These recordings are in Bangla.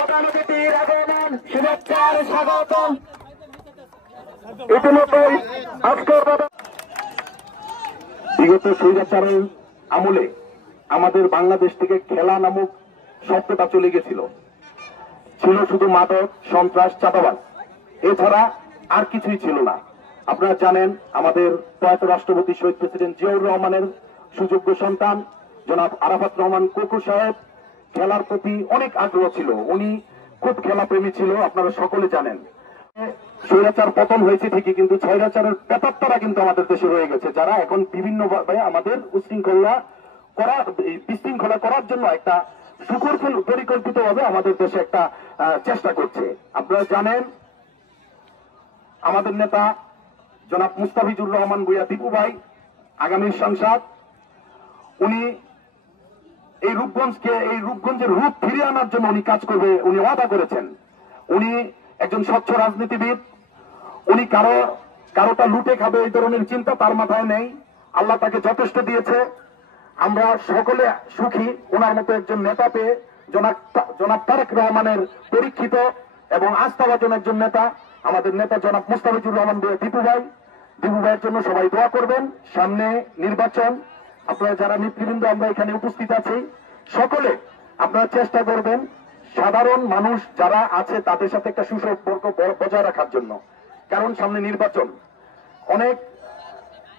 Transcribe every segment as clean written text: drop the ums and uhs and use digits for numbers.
প্রধান অতিথির আগমন শুভেচ্ছার স্বাগতম। ইতিমধ্যেই আজকের বিগত স্বৈরাচারের আমলে আমাদের বাংলাদেশ থেকে খেলা নামক শব্দটা চলে গেছিল, ছিল শুধু মাদক, সন্ত্রাস, চাঁদাবাজ, এছাড়া আর কিছুই ছিল না। আপনারা জানেন আমাদের প্রয়াত রাষ্ট্রপতি শহীদ প্রেসিডেন্ট জিয়াউর রহমানের সুযোগ্য সন্তান জনাব আরাফাত রহমান কোকো সাহেব খেলার প্রতি অনেক আগ্রহ ছিল, উনি খুব খেলাপ্রেমী ছিল, আপনারা সকলে জানেন। স্বৈরাচার পতন হয়েছে ঠিকই, কিন্তু স্বৈরাচারের প্রেতাত্মারা কিন্তু আমাদের দেশে রয়ে গেছে, যারা এখন বিভিন্ন ভাবে আমাদের বিশৃঙ্খলা করার জন্য একটা পরিকল্পিত ভাবে আমাদের দেশে একটা চেষ্টা করছে। আপনারা জানেন আমাদের নেতা জনাব মুস্তাফিজুর রহমান ভূঁইয়া দীপু ভাই আগামীর সাংসদ, উনি এই রূপগঞ্জের রূপ ফিরিয়ে আনার জন্য উনি কাজ করবে, উনি ওয়াদা করেছেন। উনি একজন স্বচ্ছ রাজনীতিবিদ, উনি কারোটা লুটে খাবে এই ধরনের চিন্তা তার মাথায় নেই। আল্লাহ তাকে যথেষ্ট দিয়েছে, আমরা সকলে সুখী ওনার মতো একজন নেতা পেয়ে। জনাব তারেক রহমানের পরীক্ষিত এবং আস্থাভাজন একজন নেতা আমাদের নেতা জনাব মুস্তাফিজুর রহমান দীপু ভাইয়ের জন্য সবাই দোয়া করবেন। সামনে নির্বাচন, আপনারা যারা নেতৃবৃন্দ আমরা এখানে উপস্থিত আছি সকলে আপনারা চেষ্টা করবেন সাধারণ মানুষ যারা আছে তাদের সাথে একটা সুসম্পর্ক বজায় রাখার জন্য, কারণ সামনে নির্বাচন। অনেক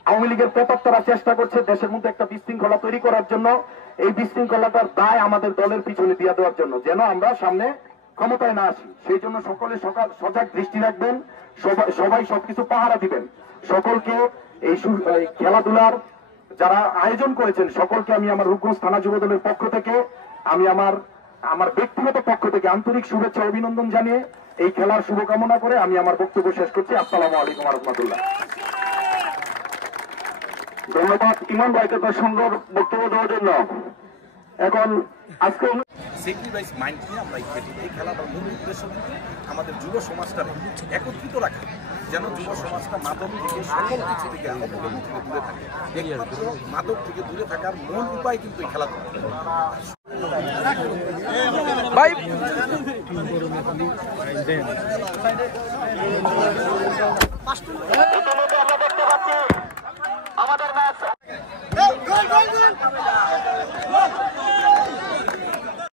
আওয়ামী লীগের প্রেতাত্মারা চেষ্টা করছে দেশের মধ্যে একটা বিশৃঙ্খলা তৈরি করার জন্য, এই বিশৃঙ্খলাটার দায় আমাদের দলের পিছনে দিয়ে দেওয়ার জন্য, যেন আমরা সামনে ক্ষমতায় না আসি। সেই জন্য সকলে সজাগ দৃষ্টি রাখবেন, সবাই সবকিছু পাহারা দিবেন। সকলকে এই খেলাধুলার যারা আয়োজন করেছেন সকলকে আমি আমার রূপগঞ্জ থানা যুব দলের পক্ষ থেকে, আমি আমার ব্যক্তিগত পক্ষ থেকে আন্তরিক শুভেচ্ছা অভিনন্দন জানিয়ে এই খেলার শুভকামনা করে আমি আমার বক্তব্য শেষ করছি। আসসালামু আলাইকুম ওয়া রাহমাতুল্লাহ। ধন্যবাদ ইমান ভাইকে তার সুন্দর বক্তব্য দেওয়ার জন্য। এখন আজকে সেক্রিফাইস মাইন্ড নিয়ে আমরা এই খেলাটার মূল উদ্দেশ্য কিন্তু আমাদের যুব সমাজটা একত্রিত রাখা, যেন যুব সমাজটা মাদক থেকে সকল কিছু থেকে অপকর্ম থেকে দূরে থাকে। একমাত্র মাদক থেকে দূরে থাকার মূল উপায় কিন্তু এই খেলাধুলা। আমরা দেখতে পাচ্ছি আমাদের ম্যাচ